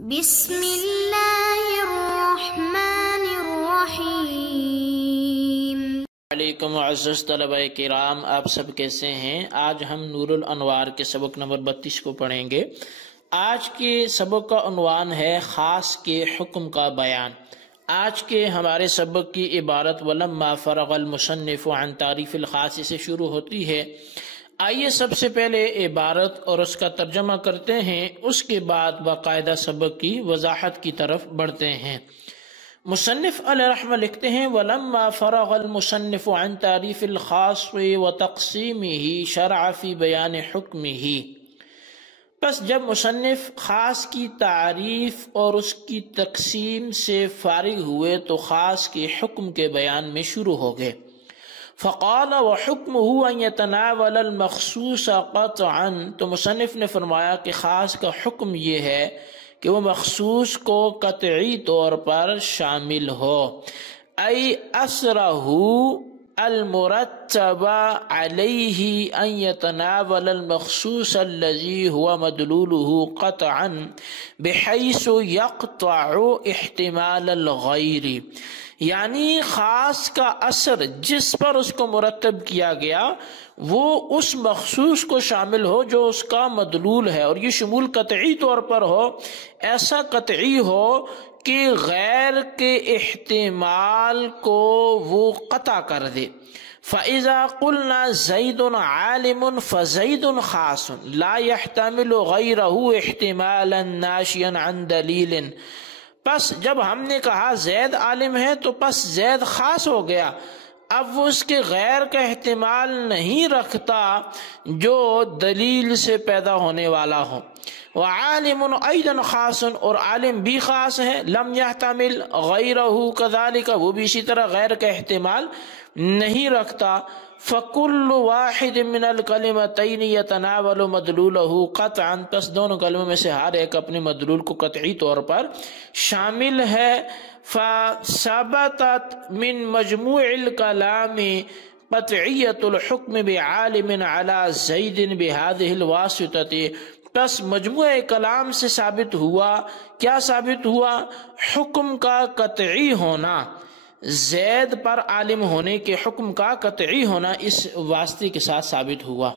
بسم اللہ الرحمن الرحیم۔ علیکم معزز طلبہ کرام، آپ سب کیسے ہیں؟ آج ہم نور الانوار کے سبق نمبر 32 کو پڑھیں گے۔ آج کے سبق کا عنوان ہے خاص کے حکم کا بیان۔ آج کے ہمارے سبق کی عبارت وَلَمَّا فَرَغَ الْمُصَنِّفُ عَنْ تَعْرِيفِ الْخَاصِ سے شروع ہوتی ہے۔ آئیے سب سے پہلے عبارت اور اس کا ترجمہ کرتے ہیں، اس کے بعد باقاعدہ سبق کی وضاحت کی طرف بڑھتے ہیں۔ مصنف علیہ رحمہ لکھتے ہیں وَلَمَّا فَرَغَ الْمُصَنِّفُ عَنْ تَعْرِيفِ الْخَاصِ وَتَقْسِيمِهِ شَرَعَ فِي بَيَانِ حُكْمِهِ۔ پس جب مصنف خاص کی تعریف اور اس کی تقسیم سے فارغ ہوئے تو خاص کے حکم کے بیان میں شروع ہو گئے۔ فقال وحکمه ان يتناول المخصوص قطعا، تو مصنف نے فرمایا کہ خاص کا حکم یہ ہے کہ وہ مخصوص کو قطعی طور پر شامل ہو، ای اسرہ المرتب علیہ ان يتناول المخصوص الذي هو مدلوله قطعا بحيث يقطع احتمال الغیر، یعنی خاص کا اثر جس پر اس کو مرتب کیا گیا وہ اس مخصوص کو شامل ہو جو اس کا مدلول ہے، اور یہ شمول قطعی طور پر ہو، ایسا قطعی ہو کہ غیر کے احتمال کو وہ قطع کر دے۔ فَإِذَا قُلْنَا زَيْدٌ عَالِمٌ فَزَيْدٌ خَاصٌ لَا يَحْتَمِلُ غَيْرَهُ احتمالا ناشیا عن دلیل۔ پس جب ہم نے کہا زید عالم ہے تو پس زید خاص ہو گیا، اب وہ اس کے غیر کا احتمال نہیں رکھتا جو دلیل سے پیدا ہونے والا ہو۔ وعالم ایضا خاص، اور عالم بھی خاص ہے، لم يحتمل غیرہ کذالک، وہ بھی اسی طرح غیر کا احتمال نہیں رکھتا۔ فَكُلُّ وَاحِدٍ مِّنَ الْكَلِمَتَيْنِ يَتَنَاوَلُ مَدْلُولَهُ قَطْعًا، پس دونوں کلموں میں سے ہر ایک اپنے مدلول کو قطعی طور پر شامل ہے۔ فَثَبَتَتْ مِن مَجْمُوعِ الْكَلَامِ قَطْعِيَّةُ الْحُكْمِ بِعَالِمٍ عَلَى زَيْدٍ بِهَذِهِ الْوَاسِطَةِ، پس مجموعہ کلام سے ثابت ہوا، کیا ثابت ہوا؟ حکم کا قطعی ہونا، زید پر عالم ہونے کے حکم کا قطعی ہونا اس واسطے کے ساتھ ثابت ہوا۔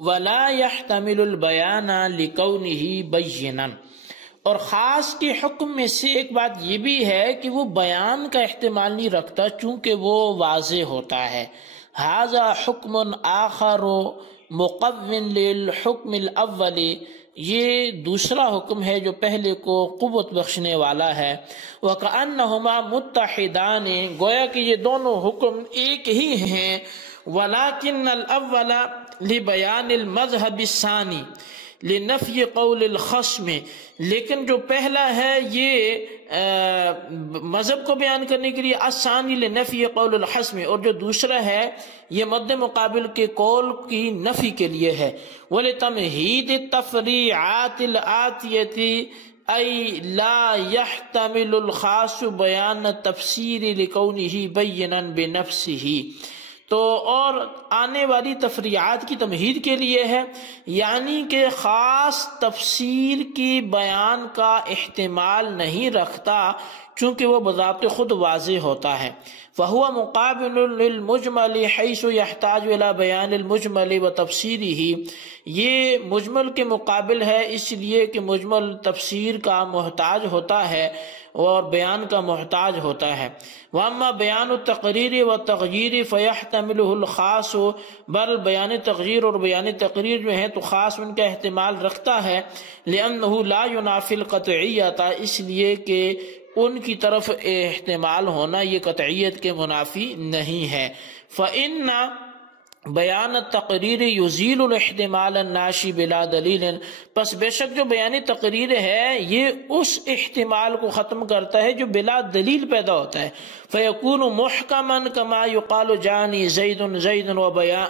وَلَا يَحْتَمِلُ الْبَيَانَ لِكَوْنِهِ بَيِّنًا، اور خاص کے حکم میں سے ایک بات یہ بھی ہے کہ وہ بیان کا احتمال نہیں رکھتا چونکہ وہ واضح ہوتا ہے۔ هَذَا حُكْمٌ آخر مقوٍ للحکم الاول، یہ دوسرا حکم ہے جو پہلے کو قوت بخشنے والا ہے۔ وَكَأَنَّهُمَا مُتَّحِدَانِ، گویا کہ یہ دونوں حکم ایک ہی ہیں۔ وَلَكِنَّ الْأَوَّلَ لِبَيَانِ الْمَذْهَبِ الثَّانِي لِنَفْيِ قَوْلِ الْخَصْمِ، لیکن جو پہلا ہے یہ مذہب کو بیان کرنے کے لیے، الثانی لنفی قول الخصم، اور جو دوسرا ہے یہ مد مقابل کے قول کی نفی کے لیے ہے۔ وَلِتَمْهِيدِ التَّفْرِيعَاتِ الْآتِيَةِ أَيْ لَا يَحْتَمِلُ الْخَاصُ بَيَانَ التَّفْسِيرِ لِكَوْنِهِ بَيِّنًا بِنَفْسِهِ، تو اور آنے والی تفریعات کی تمہید کے لیے ہے، یعنی کہ خاص تفسیر کی بیان کا احتمال نہیں رکھتا چونکہ وہ بذات خود واضح ہوتا ہے۔ فَهُوَ مُقَابِلٌ لِلْمُجْمَلِ حَيْثُ يَحْتَاجُ إِلَى بَيَانِ الْمُجْمَلِ وَتَفْسِيرِهِ، یہ مجمل کے مقابل ہے اس لیے کہ مجمل تفسیر کا محتاج ہوتا ہے اور بیان کا محتاج ہوتا ہے۔ وَأَمَّا بَيَانُ التَّقْرِيرِ وَالتَّغْيِيرِ فَيَحْتَمِلُهُ الْخَاصُ، بل بیان تغییر اور بیان تقریر جو ہیں تو خاص ان کا احتمال رکھتا ہے۔ لِأَنَّهُ لَا يُنَافِي الْقَطْعِيَّةَ، اس لیے کہ ان کی طرف احتمال ہونا یہ قطعیت کے منافی نہیں ہے۔ فَإِنَّ بیان التقریر یزیل الاحتمال الناشی بلا دلیل، پس بے شک جو بیان تقریر ہے یہ اس احتمال کو ختم کرتا ہے جو بلا دلیل پیدا ہوتا ہے۔ فیکون محکما کما یقال جانی زید زید و بیان،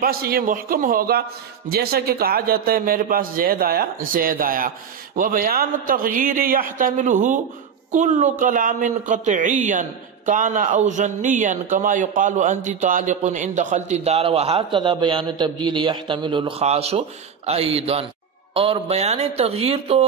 پس یہ محکم ہوگا جیسا کہ کہا جاتا ہے میرے پاس زید آیا زید آیا۔ وبیان التغییر یحتملہ کل کلام قطعیا کان او ظنیا کما یقال انت طالق ان دخلت الدار، وہکذا بیان تبدیل یحتمل الخاص ایضا، اور بیان تغییر تو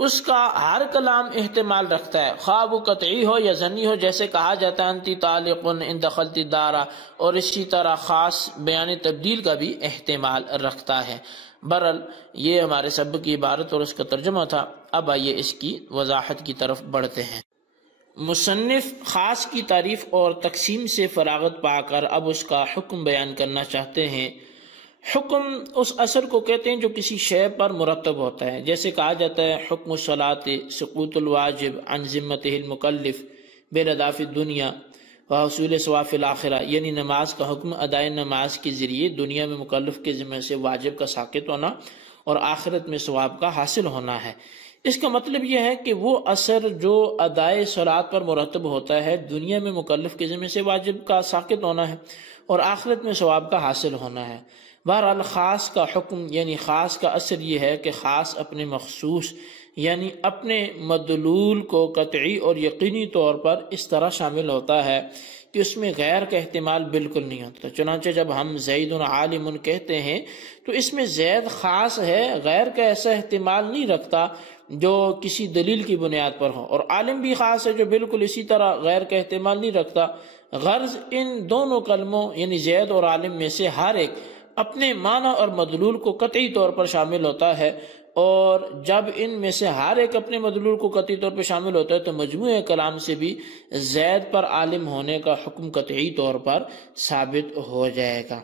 اس کا ہر کلام احتمال رکھتا ہے، خواہ وہ قطعی ہو یا ظنی ہو، جیسے کہا جاتا ہے انتی طالق ان دخلت الدار، اور اسی طرح خاص بیان تبدیل کا بھی احتمال رکھتا ہے۔ بہرحال یہ ہمارے سبق کی عبارت اور اس کا ترجمہ تھا۔ اب آئیے اس کی وضاحت کی طرف بڑھتے ہیں۔ مصنف خاص کی تعریف اور تقسیم سے فراغت پا کر اب اس کا حکم بیان کرنا چاہتے ہیں۔ حکم اس اثر کو کہتے ہیں جو کسی شے پر مرتب ہوتا ہے، جیسے کہا جاتا ہے حکم الصلاۃ سقوط الواجب عن ذمتہ المکلف بالادا فی الدنیا وحصول ثواب فی الآخرہ، یعنی نماز کا حکم ادائے نماز کے ذریعے دنیا میں مکلف کے ذمہ سے واجب کا ساقط ہونا اور آخرت میں ثواب کا حاصل ہونا ہے۔ اس کا مطلب یہ ہے کہ وہ اثر جو ادائے صلاۃ پر مرتب ہوتا ہے دنیا میں مکلف کے ذمہ سے واجب کا ساقط ہونا ہے اور آخرت میں ثواب کا حاصل ہونا ہے۔ بہرحال خاص کا حکم یعنی خاص کا اثر یہ ہے کہ خاص اپنے مخصوص یعنی اپنے مدلول کو قطعی اور یقینی طور پر اس طرح شامل ہوتا ہے کہ اس میں غیر کا احتمال بالکل نہیں ہوتا۔ چنانچہ جب ہم زید عالم کہتے ہیں تو اس میں زید خاص ہے، غیر کا ایسا احتمال نہیں رکھتا جو کسی دلیل کی بنیاد پر ہو، اور عالم بھی خاص ہے جو بالکل اسی طرح غیر کا احتمال نہیں رکھتا۔ غرض ان دونوں کلموں یعنی زید اور عالم میں سے ہر ایک اپنے معنی اور مدلول کو قطعی طور پر شامل ہوتا ہے، اور جب ان میں سے ہر ایک اپنے مدلول کو قطعی طور پر شامل ہوتا ہے تو مجموعہ کلام سے بھی زید پر عالم ہونے کا حکم قطعی طور پر ثابت ہو جائے گا۔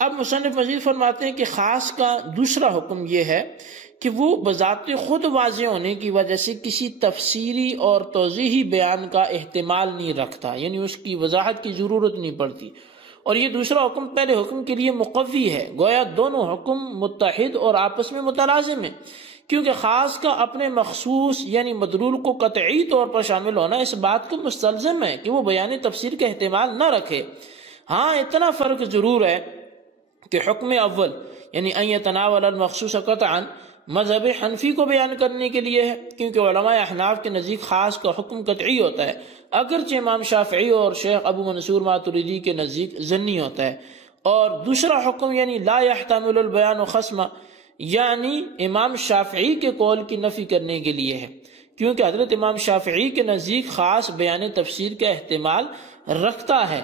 اب مصنف مزید فرماتے ہیں کہ خاص کا دوسرا حکم یہ ہے کہ وہ بذات خود واضح ہونے کی وجہ سے کسی تفسیری اور توضیحی بیان کا احتمال نہیں رکھتا، یعنی اس کی وضاحت کی ضرورت نہیں پڑتی، اور یہ دوسرا حکم پہلے حکم کے لیے مقوی ہے، گویا دونوں حکم متحد اور آپس میں متلازم ہیں، کیونکہ خاص کا اپنے مخصوص یعنی مدلول کو قطعی طور پر شامل ہونا اس بات کو مستلزم ہے کہ وہ بیان تفسیر کا احتمال نہ رکھے۔ ہاں اتنا فرق ضرور ہے کہ حکم اول یعنی ان یتناول المخصوص قطعا مذہب حنفی کو بیان کرنے کے لیے ہے، کیونکہ علماء احناف کے نزدیک خاص کا حکم قطعی ہوتا ہے، اگرچہ امام شافعی اور شیخ ابو منصور ماتریدی کے نزدیک ظنی ہوتا ہے۔ اور دوسرا حکم یعنی لا يحتمل البیان خصما یعنی امام شافعی کے قول کی نفی کرنے کے لیے ہے، کیونکہ حضرت امام شافعی کے نزدیک خاص بیان تفسیر کا احتمال رکھتا ہے،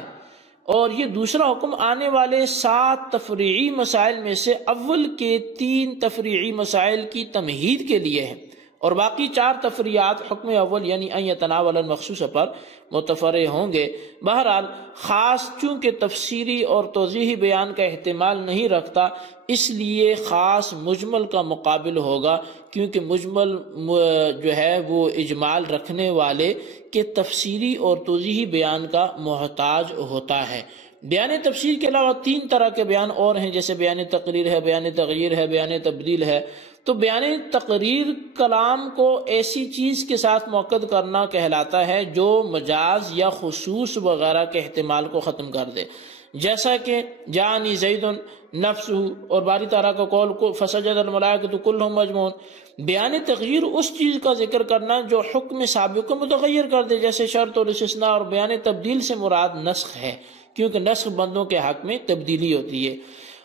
اور یہ دوسرا حکم آنے والے 7 تفریعی مسائل میں سے اول کے 3 تفریعی مسائل کی تمہید کے لیے ہے، اور باقی 4 تفریعات حکم اول یعنی ان یتناول المخصوص پر متفرع ہوں گے۔ بہرحال خاص چونکہ تفسیری اور توضیحی بیان کا احتمال نہیں رکھتا، اس لیے خاص مجمل کا مقابل ہوگا، کیونکہ مجمل جو ہے وہ اجمال رکھنے والے کے تفسیری اور توضیحی بیان کا محتاج ہوتا ہے۔ بیان تفسیر کے علاوہ 3 طرح کے بیان اور ہیں، جیسے بیان تقریر ہے، بیان تغییر ہے، بیان تبدیل ہے۔ تو بیان تقریر کلام کو ایسی چیز کے ساتھ موقع کرنا کہلاتا ہے جو مجاز یا خصوص وغیرہ کے احتمال کو ختم کر دے، جیسا کہ جانی زید نفسہ، اور باری تعالیٰ کا قول کو فسجد الملائکۃ کلھم اجمعون۔ بیان تغییر اس چیز کا ذکر کرنا جو حکم سابق کو متغیر کر دے، جیسے شرط اور استثناء، اور بیان تبدیل سے مراد نسخ ہے، کیونکہ نسخ بندوں کے حق میں تبدیلی ہوتی ہے،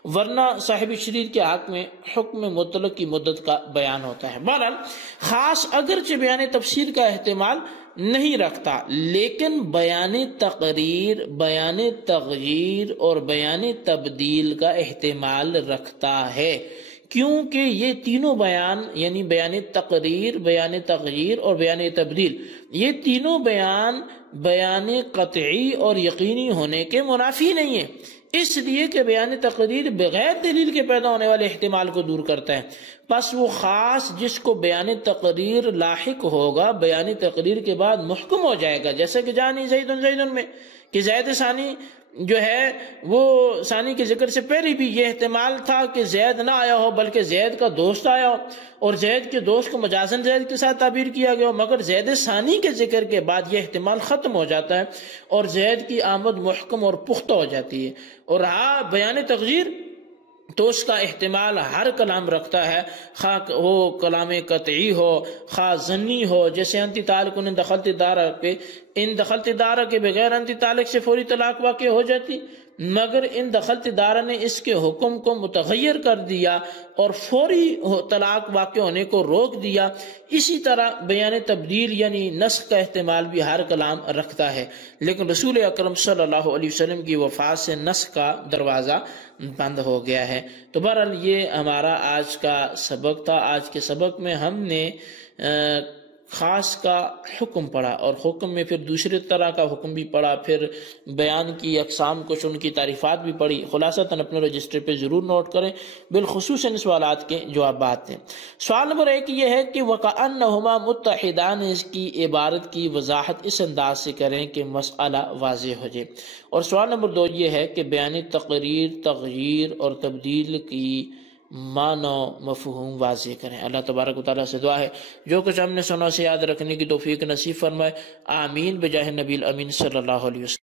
ورنہ صاحب شریر کے حق میں حکم مطلق کی مدت کا بیان ہوتا ہے۔ بہرحال خاص اگرچہ بیان تفسیر کا احتمال نہیں رکھتا، لیکن بیان تقریر، بیان تغییر اور بیان تبدیل کا احتمال رکھتا ہے، کیونکہ یہ تینوں بیان یعنی بیان تقریر، بیان تغییر اور بیان تبدیل، یہ تینوں بیان قطعی اور یقینی ہونے کے منافی نہیں ہیں، اس لیے کہ بیان تقریر بغیر دلیل کے پیدا ہونے والے احتمال کو دور کرتا ہے۔ پس وہ خاص جس کو بیان تقریر لاحق ہوگا بیان تقریر کے بعد محکم ہو جائے گا، جیسے کہ جانی زید زیدن میں کہ زید ثانی جو ہے وہ ثانی کے ذکر سے پہلے بھی یہ احتمال تھا کہ زید نہ آیا ہو بلکہ زید کا دوست آیا ہو، اور زید کے دوست کو مجازن زید کے ساتھ تعبیر کیا گیا ہو، مگر زید ثانی کے ذکر کے بعد یہ احتمال ختم ہو جاتا ہے اور زید کی آمد محکم اور پختہ ہو جاتی ہے۔ اور رہا بیان تغییر تو اس کا احتمال ہر کلام رکھتا ہے، خواہ وہ کلام قطعی ہو خواہ ظنی ہو، جیسے انتی طالق ان دخلت دارہ پہ ان دخلت دارہ کے بغیر انتی طالق سے فوری طلاق واقع ہو جاتی، مگر ان دخلت دارہ نے اس کے حکم کو متغیر کر دیا اور فوری طلاق واقع ہونے کو روک دیا۔ اسی طرح بیان تبدیل یعنی نسخ کا احتمال بھی ہر کلام رکھتا ہے، لیکن رسول اکرم صلی اللہ علیہ وسلم کی وفات سے نسخ کا دروازہ بند ہو گیا ہے۔ تو بہرحال یہ ہمارا آج کا سبق تھا۔ آج کے سبق میں ہم نے خاص کا حکم پڑھا اور حکم میں پھر دوسرے طرح کا حکم بھی پڑھا، پھر بیان کی اقسام کچھ ان کی تعریفات بھی پڑھی۔ خلاصتاً اپنے رجسٹر پہ ضرور نوٹ کریں، بالخصوص ان سوالات کے جوابات ہیں۔ سوال نمبر 1 یہ ہے کہ وَكَأَنَّهُمَا مُتَّحِدَانِ، اس کی عبارت کی وضاحت اس انداز سے کریں کہ مسئلہ واضح ہو جائے۔ اور سوال نمبر 2 یہ ہے کہ بیانی تقریر، تغییر اور تبدیل کی معنی و مفہوم واضح کریں۔ اللہ تبارک و تعالیٰ سے دعا ہے جو کچھ ہم نے سنا سے یاد رکھنے کی توفیق نصیب فرمائے، آمین بجاہ نبی الامین صلی اللہ علیہ وسلم۔